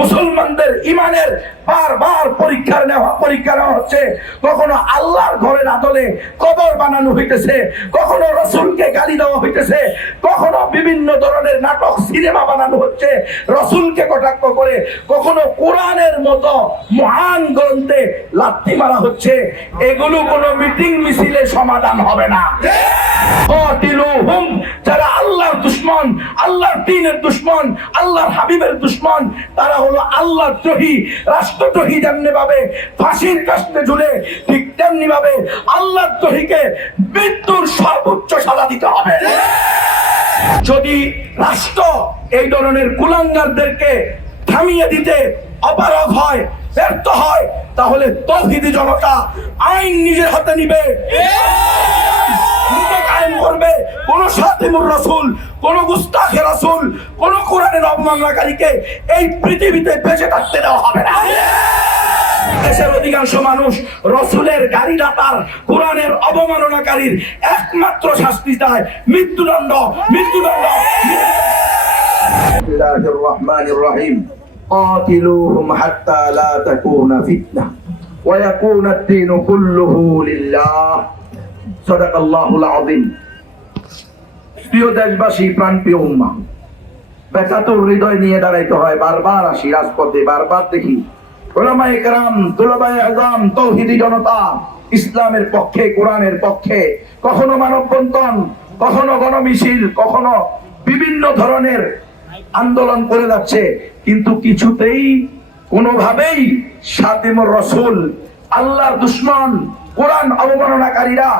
মুসলমানদের ইমানের বারবার পরীক্ষা নেওয়া হচ্ছে। কখনো আল্লাহর ঘরের আদলে কবর বানানো হইতেছে, কখনো রাসূলকে গালি দেওয়া হইতেছে, কখনো বিভিন্ন ধরনের নাটক সিনেমা বানানো হচ্ছে রাসূলকে কটাক্ষ করে, কখনো কোরআনের মতো মহান গ্রন্থে লাথি মারা হচ্ছে। এগুলো কোনো মিটিং মিছিলে সমাধান হবে না। যারা আল্লাহর দুশমন, আল্লাহর দ্বীনের দুশমন, আল্লাহর হাবিবের দুশমন, তারা হলো আল্লাহর দ্রোহী, রাষ্ট্রদ্রোহী। যেমনি ভাবে ফাঁসির কাস্তে ঝুলে, ঠিক তেমনি ভাবে আল্লাহর দ্রোহীকে মৃত্যুর সর্বোচ্চ সাজা দিতে হবে। যদি রাষ্ট্র এই ধরনের কুলাঙ্গারদেরকে থামিয়ে দিতে অপারগ হয়, ব্যর্থ হয়, তাহলে তাওহীদি জনতা আইন নিজের হাতে নিবে, কায়েম করবে। কোন শাতিমুর রাসূল, কোন গুস্তাখে রাসূল, কোন কোরআনের অবমাননাকারীকে এই পৃথিবীতে বেঁচে থাকতে দেওয়া হবে না। দেশের অধিকাংশ মানুষ রাসূলের গাড়ি ডাকার, কোরআনের অবমাননাকারীর একমাত্র শাস্তি চায় মৃত্যুদণ্ড, মৃত্যুদণ্ড। বিসমিল্লাহির রহমানির রহিম। قاتلوهم حتى لا تكون فتنة ويكون الدين كله لله صدق الله العظيم। প্রিয় দেশবাসী, প্রাণপ্রিয় উম্মাহ, বেকাতুর হৃদয় নিয়ে দাঁড়াইতে হয়। বারবার আসি রাজপথে, বারবার দেখি উলামায়ে কেরাম, তুলাবায়ে আযম, তাওহীদি জনতা ইসলামের পক্ষে, কোরআনের পক্ষে, কখনো মানববন্ধন, কখনো গণমিছিল, কখনো বিভিন্ন ধরনের আন্দোলন করে যাচ্ছে, কিন্তু কিছুতেই কোনোভাবেই শাতিমুর রাসূল, আল্লাহর দুশমন, কোরআন অবমাননাকারীরা,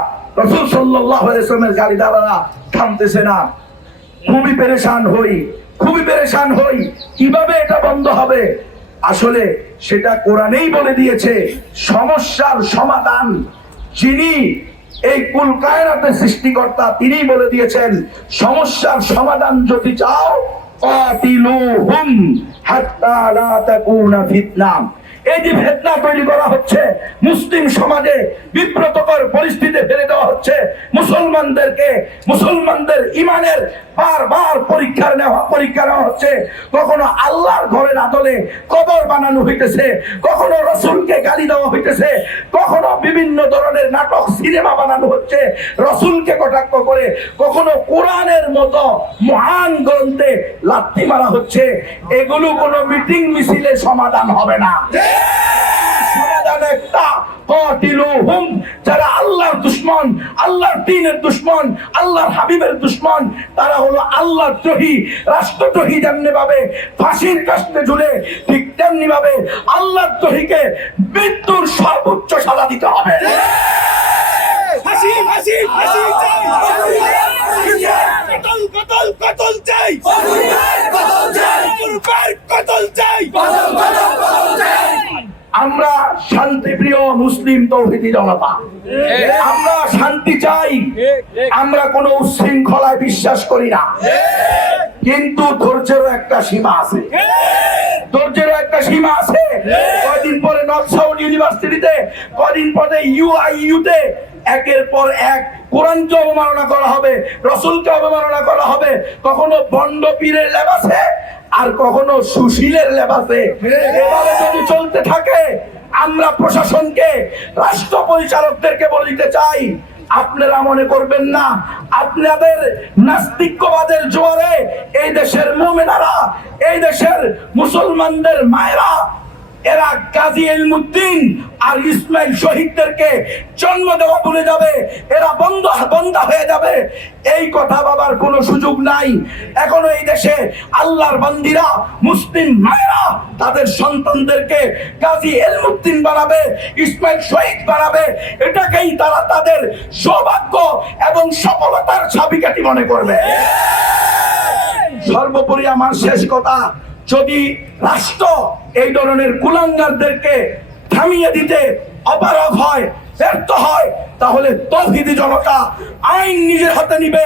রাসূল সাল্লাল্লাহু আলাইহি ওয়াসাল্লামের গালিদাররা থামতেছে না। খুবই পেরেশান হই কিভাবে এটা বন্ধ হবে। আসলে সেটা কোরআনেই বলে দিয়েছে। সমস্যার সমাধান যিনি, এই কুল কায়নাতের সৃষ্টিকর্তা, তিনিই বলে দিয়েছেন সমস্যার সমাধান যদি চাও কাতিলুহুম হাত্তা লা তাকুনা ফিতনা। এই যে ফিতনা তৈরি করা হচ্ছে, মুসলিম সমাজে বিব্রতকর পরিস্থিতিতে ফেলে দেওয়া হচ্ছে মুসলমানদেরকে, মুসলমানদের ইমানের বারবার পরীক্ষা নেওয়া হচ্ছে। কখনো আল্লাহর ঘরের আদলে কবর বানানো হইতেছে, কখনো রাসূলকে গালি দেওয়া হইতেছে, কখনো বিভিন্ন ধরনের নাটক সিনেমা বানানো হচ্ছে রাসূলকে কটাক্ষ করে, কখনো কোরআনের মতো মহান গ্রন্থে লাথি মারা হচ্ছে। এগুলো কোনো মিটিং মিছিলে সমাধান হবে না। সমাধান একটা, কাতিলুহুম। যারা আল্লাহর দুশমন, আল্লাহর দ্বীনের দুশমন, আল্লাহর হাবিবের দুশমন, তারা হলো আল্লাহর দ্রোহী, রাষ্ট্রদ্রোহী। যেমনি ভাবে ফাঁসির কাস্তে ঝুলে, ঠিক তেমনি ভাবে আল্লাহর দ্রোহীকে মৃত্যুর সর্বোচ্চ সাজা দিতে হবে। ফাঁসি ফাঁসি ফাঁসি চাই, কতল কতল চাই, কতল চাই, কতল চাই। আমরা শান্তিপ্রিয় মুসলিম তাওহীদি জনতা, আমরা শান্তি চাই। আমরা কোনো উচ্ছৃঙ্খলায় বিশ্বাস করি না, কিন্তু ধৈর্যেরও একটা সীমা আছে। কয়দিন পরে নর্থ সাউথ ইউনিভার্সিটিতে, কয়দিন পরে ইউআইইউতে একের পর এক কোরআনকে অবমাননা করা হবে, রাসূলকে অবমাননা করা হবে, কখনো বন্ড পীরের লেবাসে, আর কখনো সুশীলের লেবাসে। এভাবে যদি চলতে থাকে, আমরা প্রশাসনকে, রাষ্ট্র পরিচালকদেরকে বলতে চাই, আপনারা মনে করবেন না আপনাদের নাস্তিক্যবাদের জোয়ারে এই দেশের মুমিনারা, এই দেশের মুসলমানদের মায়েরা, এরা গাজী ইলমুদ্দিন আর ইসমাইল শহীদদেরকে জন্ম দেওয়া ভুলে যাবে, এরা বন্ধা হয়ে যাবে। এই কথা ভাবার কোনো সুযোগ নাই। এখনো এই দেশে আল্লাহর বান্দীরা, মুসলিম মায়েরা তাদের সন্তানদেরকে গাজী ইলমুদ্দিন বানাবে, ইসমাইল শহীদ বানাবে। এটাকেই তারা তাদের সৌভাগ্য এবং সফলতার চাবিকাঠি মনে করবে। সর্বোপরি আমার শেষ কথা, যদি রাষ্ট্র এই ধরনের কুলাঙ্গারদেরকে থামিয়ে দিতে অপারগ হয়, ব্যর্থ হয়, তাহলে তাওহীদি জনতা আইন নিজের হাতে নিবে,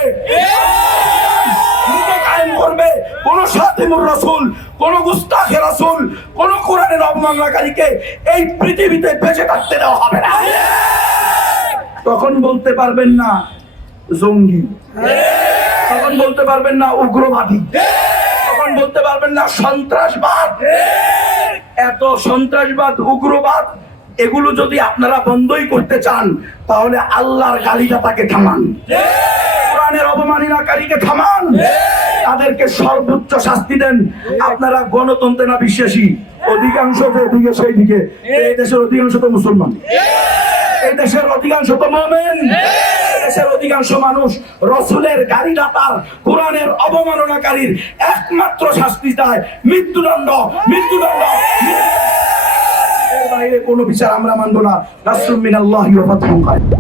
কায়েম করবে। কোন শাতিমুর রাসূল, কোন গুস্তাখে রাসূল, কোন কোরআনের অবমাননাকারীকে এই পৃথিবীতে বেঁচে থাকতে দেওয়া হবে না। তখন বলতে পারবেন না তখন বলতে পারবেন না উগ্রবাদী, তখন বলতে পারবেন না সন্ত্রাসবাদ। এত সন্ত্রাসবাদ, উগ্রবাদ, এগুলো যদি আপনারা বন্ধই করতে চান তাহলে আল্লাহর গালিটা তাকে থামান, কোরআনের অবমাননাকারীকে থামান, তাদেরকে সর্বোচ্চ শাস্তি দেন। আপনারা গণতন্ত্রে না বিশ্বাসী, অধিকাংশ এদিকে সেই দিকে, এই দেশের অধিকাংশ তো মুসলমান, এই দেশের অধিকাংশ তো মুমিন, এই দেশের অধিকাংশ মানুষ রাসূলের গালিদাতার, কোরআনের অবমাননাকারীর একমাত্র শাস্তি দেয় মৃত্যুদণ্ড, মৃত্যুদণ্ড। এর বাইরে কোনো বিচার আমরা মানব না। নাসরুম মিনাল্লাহি ওয়া ফাতহুন কারীব।